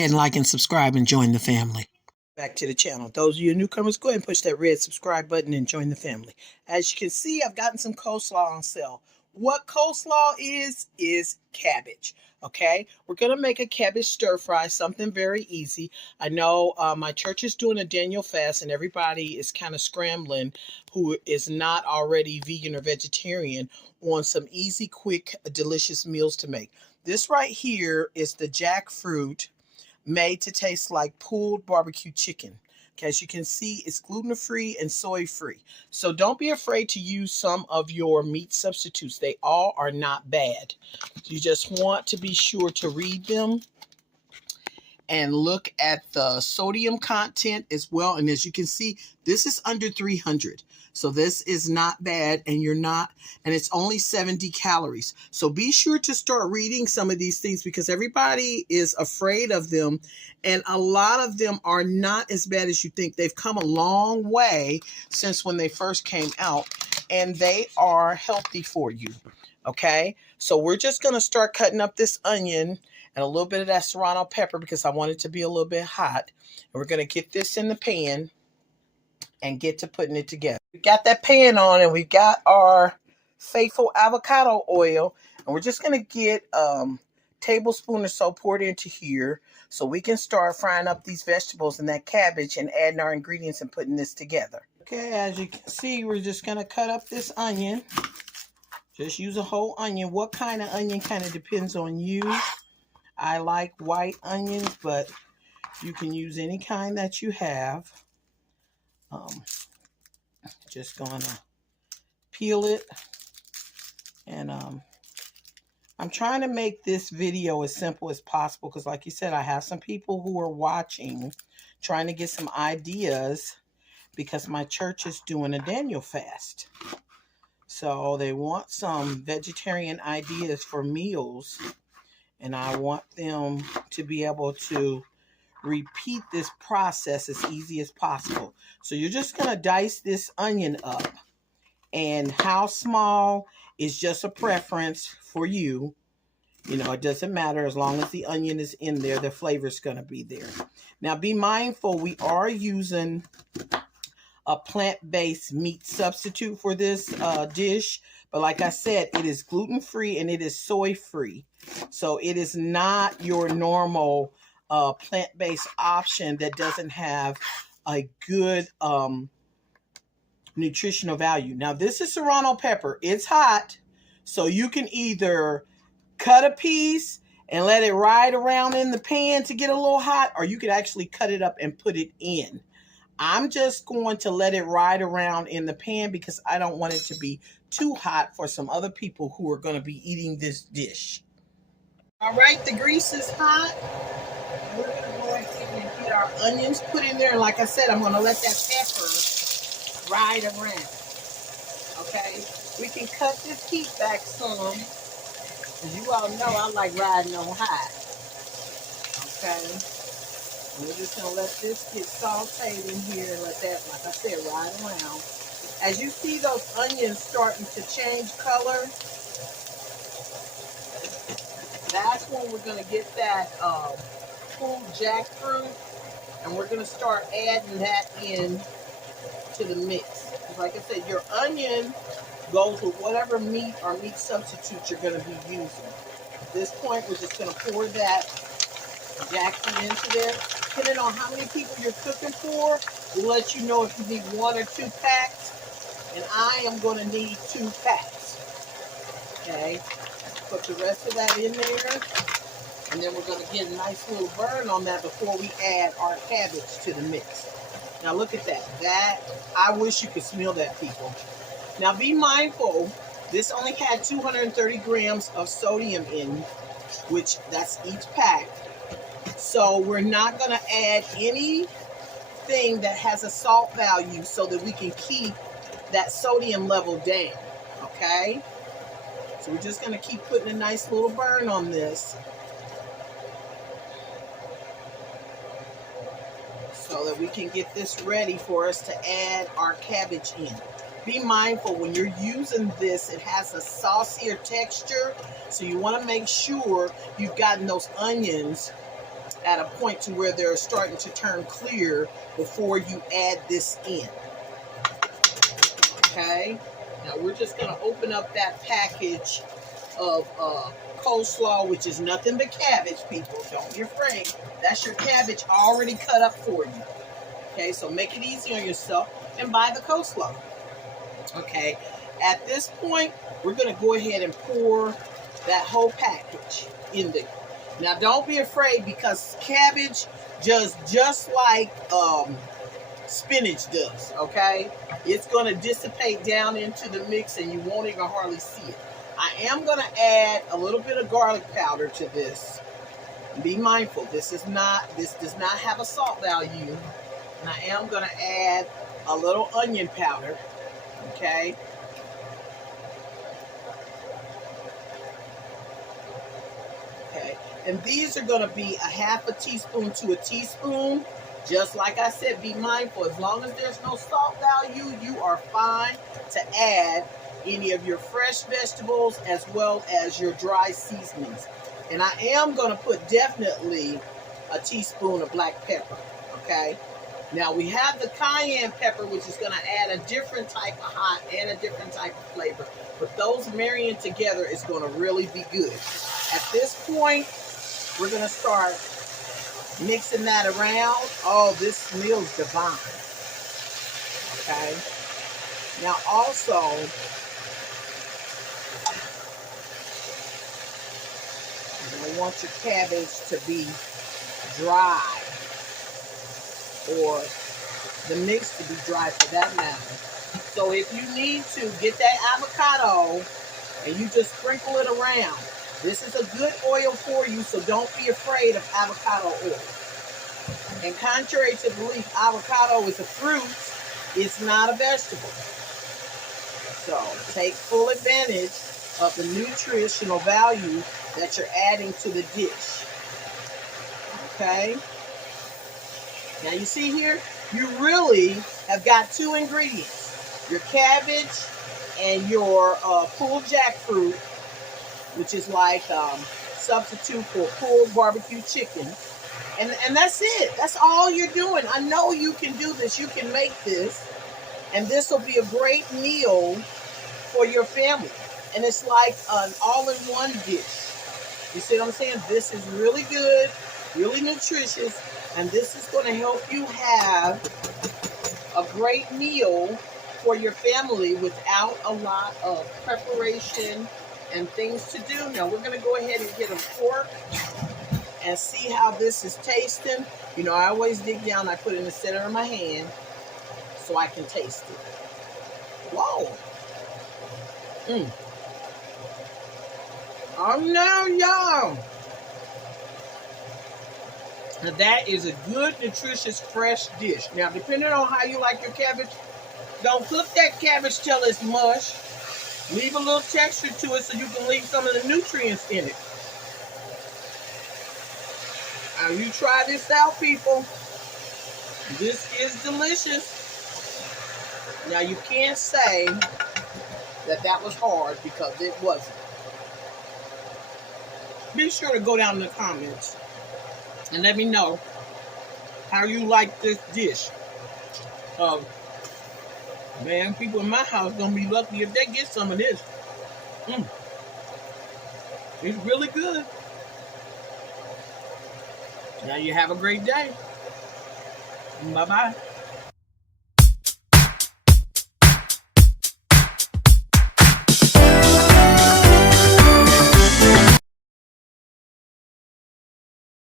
ahead and like and subscribe and join the family. Back to the channel. Those of you newcomers, go ahead and push that red subscribe button and join the family. As you can see, I've gotten some coleslaw on sale. What coleslaw is cabbage. Okay, we're going to make a cabbage stir fry, something very easy. I know my church is doing a Daniel fast and everybody is kind of scrambling who is not already vegan or vegetarian on some easy, quick, delicious meals to make. This right here is the jackfruit made to taste like pulled barbecue chicken. Okay, as you can see, it's gluten-free and soy-free. So don't be afraid to use some of your meat substitutes. They all are not bad. You just want to be sure to read them and look at the sodium content as well. And as you can see, this is under 300. So this is not bad, and it's only 70 calories. So be sure to start reading some of these things because everybody is afraid of them. And a lot of them are not as bad as you think. They've come a long way since when they first came out, and they are healthy for you. Okay, so we're just going to start cutting up this onion and a little bit of that serrano pepper because I want it to be a little bit hot. And we're going to get this in the pan and get to putting it together. We got that pan on and we've got our faithful avocado oil. And we're just going to get a tablespoon or so poured into here so we can start frying up these vegetables and that cabbage and adding our ingredients and putting this together. Okay, as you can see, we're just going to cut up this onion. Just use a whole onion. What kind of onion kind of depends on you. I like white onions, but you can use any kind that you have. Just gonna peel it, and I'm trying to make this video as simple as possible because like you said, I have some people who are watching trying to get some ideas because my church is doing a Daniel fast. So they want some vegetarian ideas for meals, and I want them to be able to repeat this process as easy as possible. So you're just going to dice this onion up, and how small is just a preference for you. You know, it doesn't matter as long as the onion is in there, the flavor is going to be there. Now be mindful, we are using a plant-based meat substitute for this dish, but like I said, it is gluten-free and it is soy-free. So it is not your normal plant-based option that doesn't have a good nutritional value. Now this is serrano pepper. It's hot, so you can either cut a piece and let it ride around in the pan to get a little hot, or you could actually cut it up and put it in. I'm just going to let it ride around in the pan because I don't want it to be too hot for some other people who are going to be eating this dish. All right, the grease is hot. We're going to go ahead and get our onions put in there. And like I said, I'm going to let that pepper ride around. Okay, we can cut this heat back some. As you all know, I like riding on high. Okay. And we're just going to let this get sauteed in here and let that, like I said, ride around. As you see those onions starting to change color, that's when we're going to get that pulled jackfruit, and we're going to start adding that in to the mix. Like I said, your onion goes with whatever meat or meat substitute you're going to be using. At this point, we're just going to pour that jackfruit into there. Depending on how many people you're cooking for, we'll let you know if you need 1 or 2 packs. And I am going to need 2 packs. Okay. Put the rest of that in there. And then we're going to get a nice little burn on that before we add our cabbage to the mix. Now look at that. I wish you could smell that, people. Now be mindful, this only had 230 grams of sodium in, which that's each pack. So we're not going to add anything that has a salt value so that we can keep that sodium level down. Okay? So we're just going to keep putting a nice little burn on this so that we can get this ready for us to add our cabbage in. Be mindful when you're using this, it has a saucier texture, so you want to make sure you've gotten those onions at a point to where they're starting to turn clear before you add this in. Okay, now we're just going to open up that package of coleslaw, which is nothing but cabbage, people. Don't be afraid. That's your cabbage already cut up for you. Okay, so make it easy on yourself and buy the coleslaw. Okay, at this point, we're going to go ahead and pour that whole package in there. Now, don't be afraid, because cabbage just like spinach does, okay? It's going to dissipate down into the mix and you won't even hardly see it. I am going to add a little bit of garlic powder to this. Be mindful, this does not have a salt value. And I am going to add a little onion powder, okay? Okay, and these are going to be a half a teaspoon to a teaspoon. Just like I said, be mindful. As long as there's no salt value, you are fine to add any of your fresh vegetables as well as your dry seasonings. And I am going to put definitely a teaspoon of black pepper, okay? Now we have the cayenne pepper, which is going to add a different type of hot and a different type of flavor. But those marrying together is going to really be good. At this point, we're going to start mixing that around. Oh, this meal's divine. Okay. Now also, you want your cabbage to be dry, or the mix to be dry for that matter. So if you need to get that avocado and you just sprinkle it around, this is a good oil for you, so don't be afraid of avocado oil. And contrary to belief, avocado is a fruit. It's not a vegetable. So take full advantage of the nutritional value that you're adding to the dish. Okay? Now you see here, you really have got two ingredients. Your cabbage and your pulled jackfruit, which is like substitute for pulled barbecue chicken. And that's it. That's all you're doing. I know you can do this. You can make this. And this will be a great meal for your family. And it's like an all-in-one dish. You see what I'm saying? This is really good, really nutritious, and this is going to help you have a great meal for your family without a lot of preparation and things to do. Now we're going to go ahead and get a fork and see how this is tasting. You know, I always dig down. I put it in the center of my hand so I can taste it. Whoa. Oh no, y'all. Now that is a good, nutritious, fresh dish. Now, depending on how you like your cabbage, don't cook that cabbage till it's mush. Leave a little texture to it so you can leave some of the nutrients in it. Now, you try this out, people. This is delicious. Now, you can't say that was hard, because it wasn't. Be sure to go down in the comments and let me know how you like this dish. Man, people in my house gonna be lucky if they get some of this. It's really good. Now you have a great day. Bye-bye.